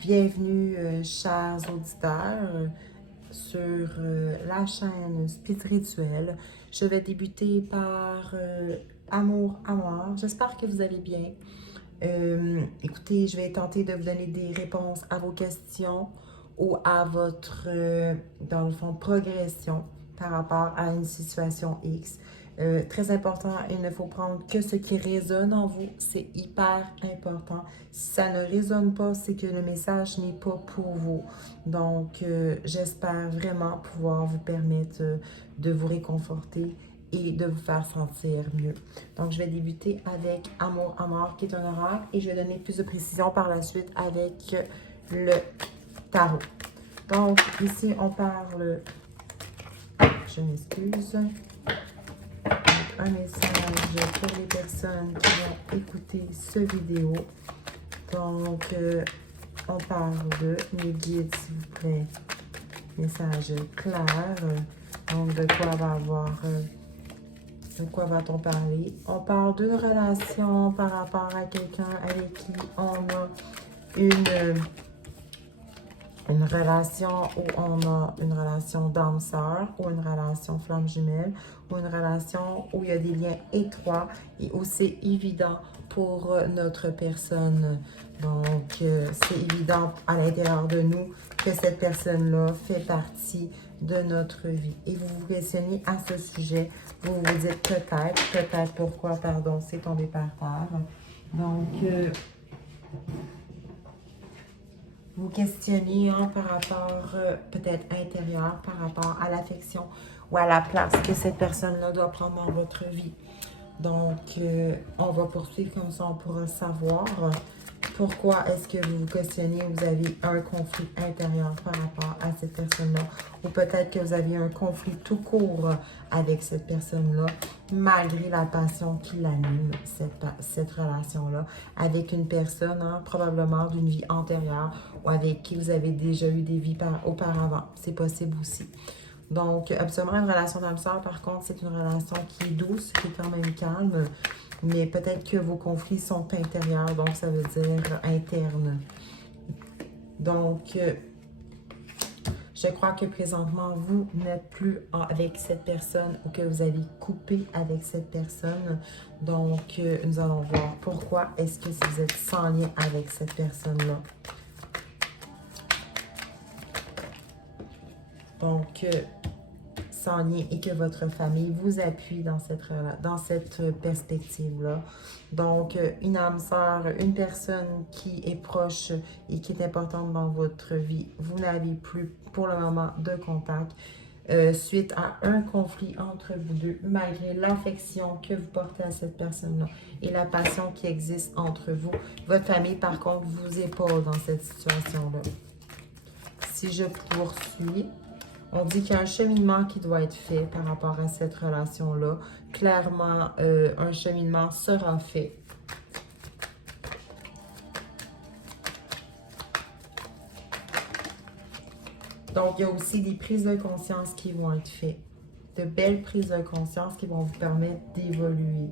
Bienvenue, chers auditeurs, sur la chaîne Spirituelle. Je vais débuter par Amour à mort. J'espère que vous allez bien. Écoutez, je vais tenter de vous donner des réponses à vos questions ou à votre, dans le fond, progression par rapport à une situation X. Très important, il ne faut prendre que ce qui résonne en vous. C'est hyper important. Si ça ne résonne pas, c'est que le message n'est pas pour vous. Donc, j'espère vraiment pouvoir vous permettre de vous réconforter et de vous faire sentir mieux. Donc, je vais débuter avec Amour à mort, qui est un oracle, et je vais donner plus de précision par la suite avec le tarot. Donc, ici, on parle, je m'excuse, un message pour les personnes qui vont écouter ce vidéo. Donc, on parle de mes guides, s'il vous plaît. Message clair. Donc, de quoi va-t-on parler? On parle d'une relation par rapport à quelqu'un avec qui on a une relation où on a une relation d'âme sœur ou une relation flamme jumelle ou une relation où il y a des liens étroits et où c'est évident pour notre personne. Donc, c'est évident à l'intérieur de nous que cette personne-là fait partie de notre vie. Et vous vous questionnez à ce sujet. Vous vous dites peut-être pourquoi, pardon, c'est tombé par terre. Donc, vous questionnez par rapport, peut-être intérieur, par rapport à l'affection ou à la place que cette personne-là doit prendre dans votre vie. Donc, on va poursuivre comme ça, on pourra savoir pourquoi est-ce que vous vous questionnez, vous avez un conflit intérieur par rapport à cette personne-là. Ou peut-être que vous aviez un conflit tout court avec cette personne-là, malgré la passion qui l'anime, cette relation-là, avec une personne, probablement d'une vie antérieure ou avec qui vous avez déjà eu des vies auparavant. C'est possible aussi. Donc, absolument, une relation d'âme sœur, par contre, c'est une relation qui est douce, qui est quand même calme, mais peut-être que vos conflits sont intérieurs, donc ça veut dire interne. Donc, je crois que présentement, vous n'êtes plus avec cette personne ou que vous avez coupé avec cette personne. Donc, nous allons voir pourquoi est-ce que vous êtes sans lien avec cette personne-là. Donc, sans lien et que votre famille vous appuie dans cette perspective-là. Donc, une âme sœur, une personne qui est proche et qui est importante dans votre vie, vous n'avez plus pour le moment de contact suite à un conflit entre vous deux, malgré l'affection que vous portez à cette personne-là et la passion qui existe entre vous. Votre famille, par contre, vous épaule dans cette situation-là. Si je poursuis, on dit qu'il y a un cheminement qui doit être fait par rapport à cette relation-là. Clairement, un cheminement sera fait. Donc, il y a aussi des prises de conscience qui vont être faites. De belles prises de conscience qui vont vous permettre d'évoluer.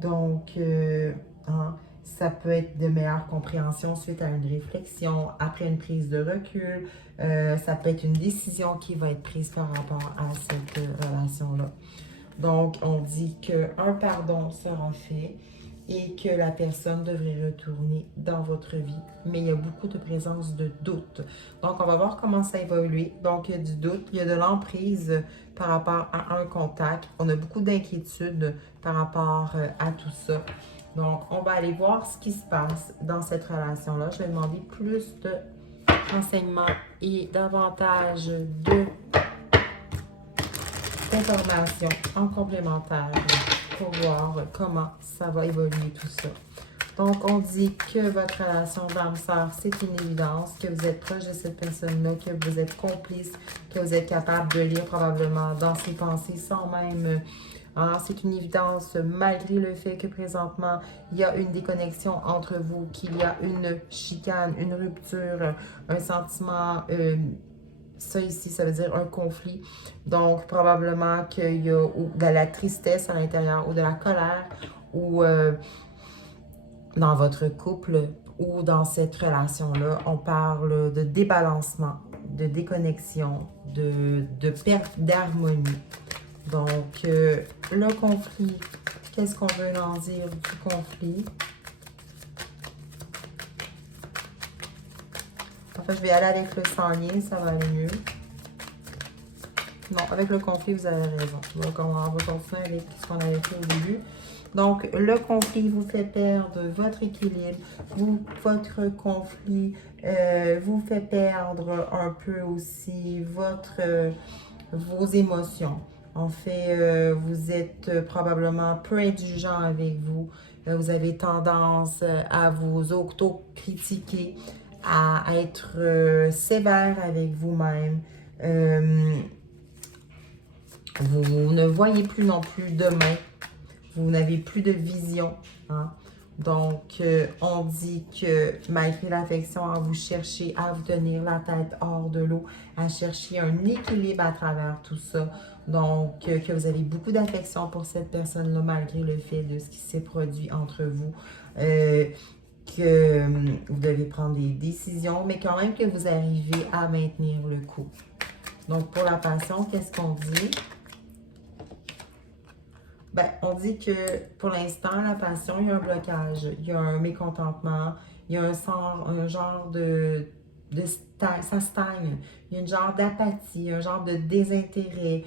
Donc, ça peut être de meilleure compréhension suite à une réflexion, après une prise de recul. Ça peut être une décision qui va être prise par rapport à cette relation-là. Donc, on dit qu'un pardon sera fait et que la personne devrait retourner dans votre vie. Mais il y a beaucoup de présence de doute. Donc, on va voir comment ça évolue. Donc, il y a du doute, il y a de l'emprise par rapport à un contact. On a beaucoup d'inquiétudes par rapport à tout ça. Donc, on va aller voir ce qui se passe dans cette relation-là. Je vais demander plus de renseignements et davantage d'informations en complémentaire pour voir comment ça va évoluer tout ça. Donc, on dit que votre relation d'âme sœur, c'est une évidence, que vous êtes proche de cette personne-là, que vous êtes complice, que vous êtes capable de lire probablement dans ses pensées sans même... c'est une évidence malgré le fait que présentement, il y a une déconnexion entre vous, qu'il y a une chicane, une rupture, un sentiment... ça ici, ça veut dire un conflit. Donc, probablement qu'il y a de la tristesse à l'intérieur ou de la colère ou dans votre couple ou dans cette relation-là, on parle de débalancement, de déconnexion, de perte d'harmonie. Donc, le conflit, qu'est-ce qu'on veut en dire du conflit? En fait, je vais aller avec le sanglier, ça va aller mieux. Non, avec le conflit, vous avez raison. Donc, on va continuer avec ce qu'on avait fait au début. Donc, le conflit vous fait perdre votre équilibre. Votre conflit vous fait perdre un peu aussi vos émotions. En fait, vous êtes probablement peu indulgent avec vous. Vous avez tendance à vous auto-critiquer, à être sévère avec vous-même. Vous ne voyez plus non plus demain. Vous n'avez plus de vision. Hein? Donc, on dit que malgré l'affection, vous cherchez à vous tenir la tête hors de l'eau, à chercher un équilibre à travers tout ça. Donc, que vous avez beaucoup d'affection pour cette personne-là, malgré le fait de ce qui s'est produit entre vous. Que vous devez prendre des décisions, mais quand même que vous arrivez à maintenir le coup. Donc, pour la passion, qu'est-ce qu'on dit? Ben, on dit que pour l'instant, la passion, il y a un blocage, il y a un mécontentement, il y a un genre ça stagne, il y a un genre d'apathie, un genre de désintérêt,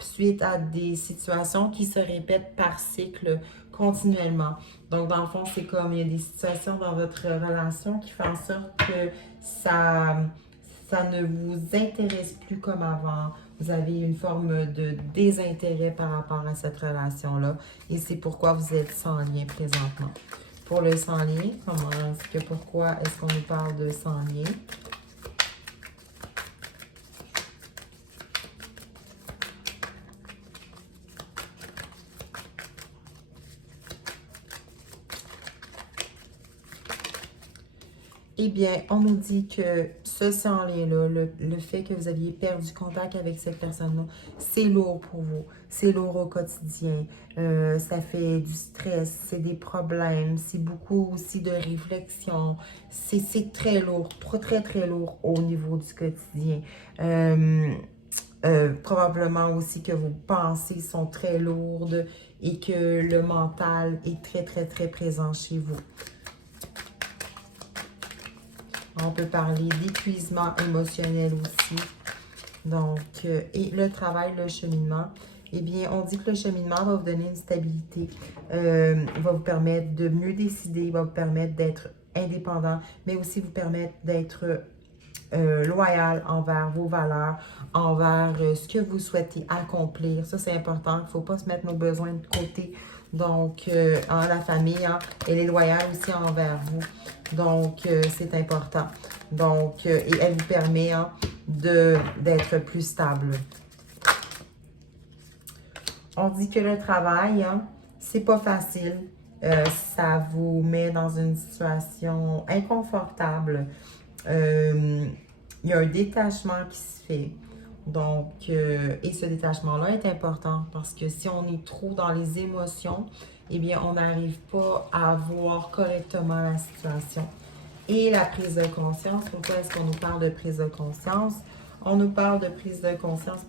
suite à des situations qui se répètent par cycle continuellement. Donc, dans le fond, c'est comme il y a des situations dans votre relation qui font en sorte que ça ne vous intéresse plus comme avant. Vous avez une forme de désintérêt par rapport à cette relation-là. Et c'est pourquoi vous êtes sans lien présentement. Pour le sans lien, pourquoi est-ce qu'on nous parle de sans lien? Eh bien, on nous dit que ce sans lien-là, le fait que vous aviez perdu contact avec cette personne-là, c'est lourd pour vous. C'est lourd au quotidien. Ça fait du stress, c'est des problèmes, c'est beaucoup aussi de réflexion. C'est très lourd, très, très lourd au niveau du quotidien. Probablement aussi que vos pensées sont très lourdes et que le mental est très, très, très présent chez vous. On peut parler d'épuisement émotionnel aussi. Donc, et le travail, le cheminement. Eh bien, on dit que le cheminement va vous donner une stabilité, va vous permettre de mieux décider, va vous permettre d'être indépendant, mais aussi vous permettre d'être loyal envers vos valeurs, envers ce que vous souhaitez accomplir. Ça, c'est important. Il ne faut pas se mettre nos besoins de côté. Donc, la famille, elle est loyale aussi envers vous. Donc, c'est important. Donc, et elle vous permet d'être plus stable. On dit que le travail, c'est pas facile. Ça vous met dans une situation inconfortable. Il y a un détachement qui se fait. Donc, et ce détachement-là est important parce que si on est trop dans les émotions, eh bien, on n'arrive pas à voir correctement la situation. Et la prise de conscience, pourquoi est-ce qu'on nous parle de prise de conscience? On nous parle de prise de conscience,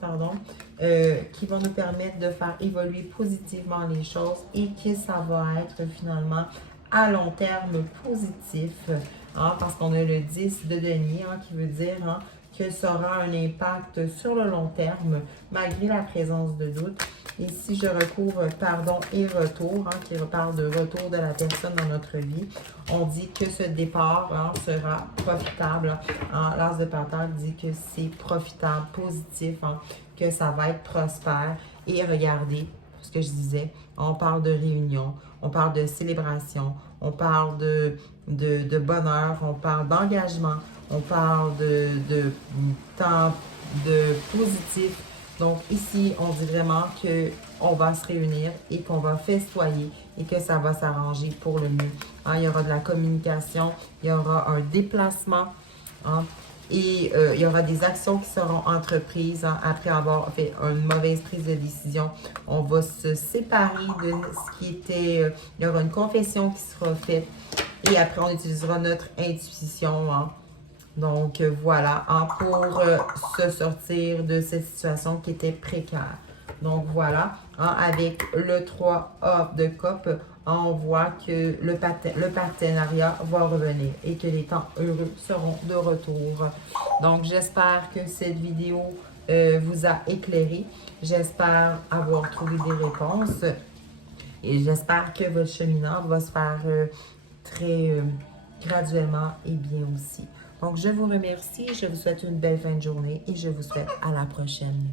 qui va nous permettre de faire évoluer positivement les choses et que ça va être finalement à long terme positif, parce qu'on a le 10 de denier, qui veut dire que ça aura un impact sur le long terme, malgré la présence de doute. Et si je recouvre pardon et retour, qui parle de retour de la personne dans notre vie, on dit que ce départ sera profitable. L'as de Pentacles dit que c'est profitable, positif, que ça va être prospère. Et regardez ce que je disais, on parle de réunion, on parle de célébration, on parle de bonheur, on parle d'engagement, on parle de temps de positif. Donc ici, on dit vraiment qu'on va se réunir et qu'on va festoyer et que ça va s'arranger pour le mieux. Il y aura de la communication, il y aura un déplacement. Et il y aura des actions qui seront entreprises hein, après avoir fait une mauvaise prise de décision. On va se séparer de ce qui était... il y aura une confession qui sera faite. Et après, on utilisera notre intuition. Hein. Donc, voilà, hein, pour se sortir de cette situation qui était précaire. Donc, voilà, hein, avec le 3A de Coupe, on voit que le partenariat va revenir et que les temps heureux seront de retour. Donc, j'espère que cette vidéo vous a éclairé. J'espère avoir trouvé des réponses et j'espère que votre cheminant va se faire très graduellement et bien aussi. Donc, je vous remercie, je vous souhaite une belle fin de journée et je vous souhaite à la prochaine.